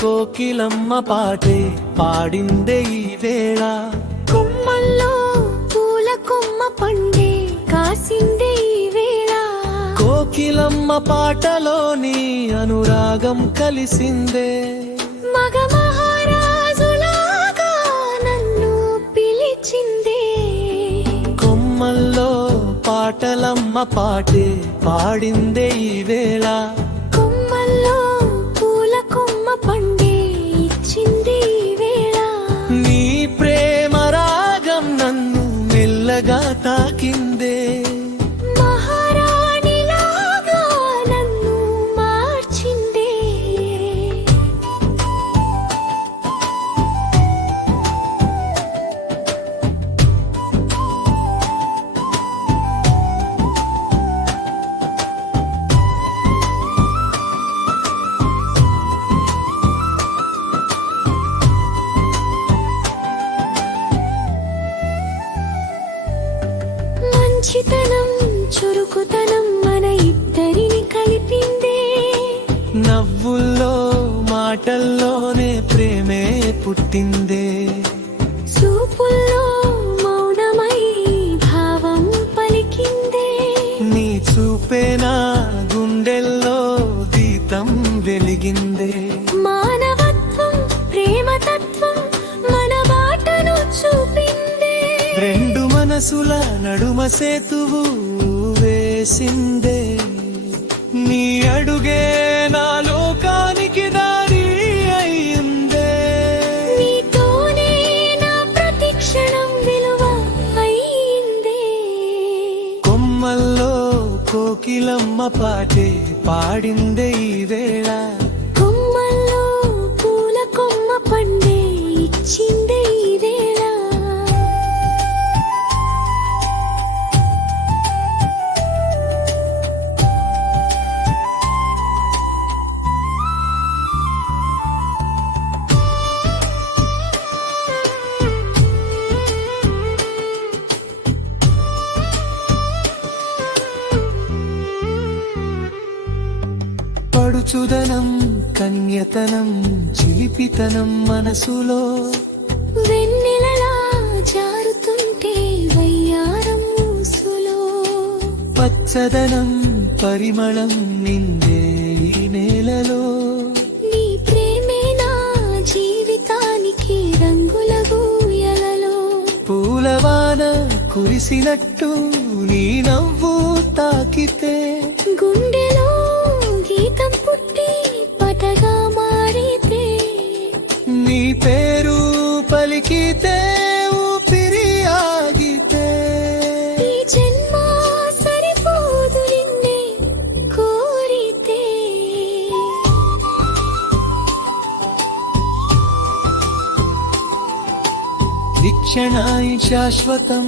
కోకిలమ్మ పాటే పాడిందే ఈ వేళ. కొమ్మల్లో పూల కొమ్మ పండే కాసిందే ఈ వేళ. కోకిలమ్మ పాటలోని అనురాగం కలిసిందే. మగ మహారాజులాగా నన్ను పిలిచిందే. కొమ్మల్లో పాటలమ్మ పాటే పాడిందే ఈ వేళ. కొమ్మల్లో పూల కొమ్మ పండే ఇచ్చింది ఈ వేళ. నీ ప్రేమ రాగం నన్ను మెల్లగా తాకిందే. మహారాణిలాగా నన్ను మార్చిందే. మంచితనం చురుకుతనం మన ఇద్దరిని కలిపిందే. నవ్వుల్లో మాటల్లోనే ప్రేమే పుట్టిందే. చూపుల్లో మౌనమై భావం పలికిందే. నీ చూపే నా గుండెల్లో దీపం వెలిగిందే. మానవత్వం ప్రేమతత్వం మన బాటను చూపిందే. రెండు మనసుల నడుమ సేతువు వేసిందే. నీ అడుగే నా లోకానికి దారి అయిందే. నీతోనే నా ప్రతి క్షణం విలువ అయిందే. కొమ్మల్లో కోకిలమ్మ పాటే పాడిందే ఈ వేళ. కొమ్మల్లో పూల కొమ్మ పండే ఇచ్చిందే ఈ వేళ. పడుచుదనం కన్యతనం చిలిపితనం మనసులో. వెన్నెలలా జారుతుంటే వయ్యారం ఊసులో. పచ్చదనం పరిమళం నిండే ఈ నేలలో. నీ ప్రేమే నా జీవితానికి రంగుల గూయలలో. పూలవాన కురిసినట్టు నీ నవ్వు తాకితే. గుండెలో గీతం పుట్టి పటగా మారితే. నీ పేరు పలికితే ఊపిరి ఆగితే. ఈ జన్మ సరిపోదు నిన్నే కోరితే. దిక్షణాయి శాశ్వతం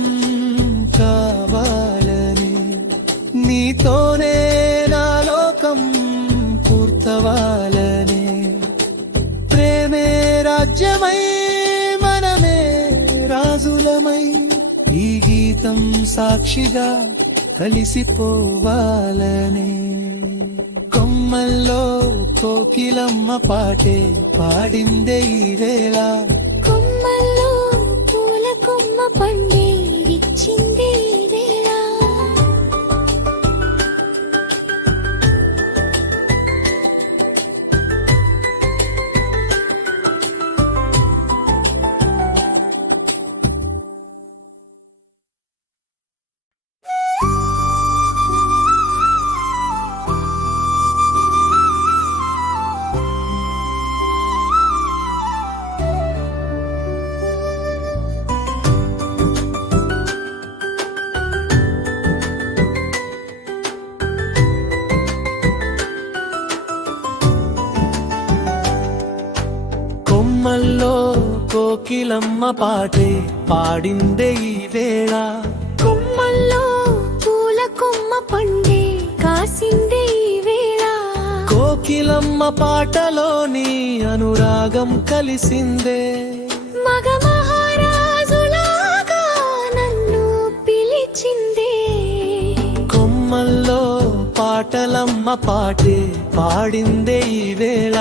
కావాలని. నీతోనే నా లోకం పూర్తవాలని. ప్రేమే రాజ్యమై మనమే రాజులమై. ఈ గీతం సాక్షిగా కలిసిపోవాలని. కొమ్మల్లో కోకిలమ్మ పాటే పాడిందే ఈ వేళ. కొమ్మల్లో పూల కొమ్మ పండే ఇచ్చింది ఈ వేళ. కొమ్మల్లో కోకిలమ్మ పాటే పాడిందే ఈ వేళ. కొమ్మల్లో పూల కొమ్మ పండే కాసిందే ఈ వేళ. కోకిలమ్మ పాటలోని అనురాగం కలిసిందే. మగ మహారాజులాగా నన్ను పిలిచిందే. కొమ్మల్లో పాటలమ్మ పాటే పాడిందే ఈ వేళ.